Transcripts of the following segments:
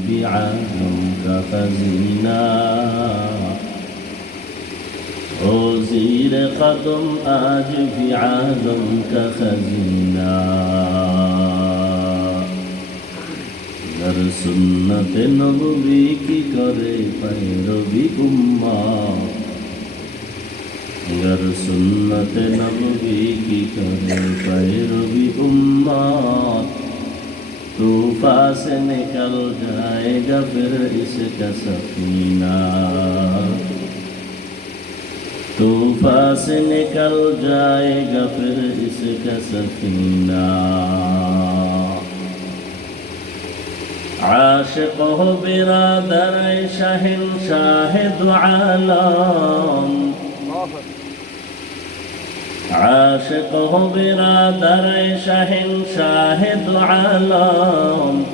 भी आज़म का खजीना हो ज़ीर क़दम आज भी आज़म का खजीना गर सुन्नत नबवी की करे पैरवी उम्मत गर सुन्नत नबवी की करे पैरवी उम्मत तूफ़ान से निकल जाएगा फिर इसका सफीना तूफ़ान से निकल जाएगा फिर इसका सफीना आशिक़ हो बिरादर शहंशाह दो आलम आशिक़ हो बिरादर शहंशाह दो आलम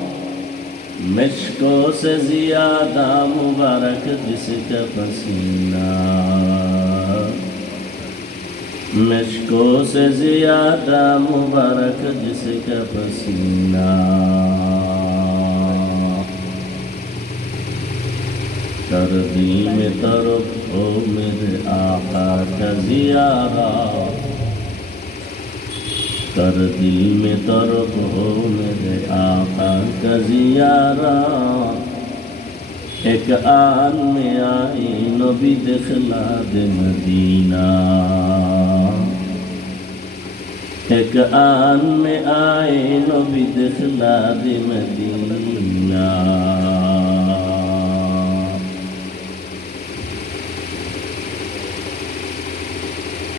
मिश्को से ज़ियादा मुबारक जिसका पसीना मिश्को से ज़ियादा मुबारक जिसका पसीना तरदीम तरफ हो मेरे आका का ज़ियारा तरदीम तरफ हो मेरे आका का ज़ियारा एक आन में आई नबी दिखला दे मदीना एक आन में आए नबी दिखला दे मदीना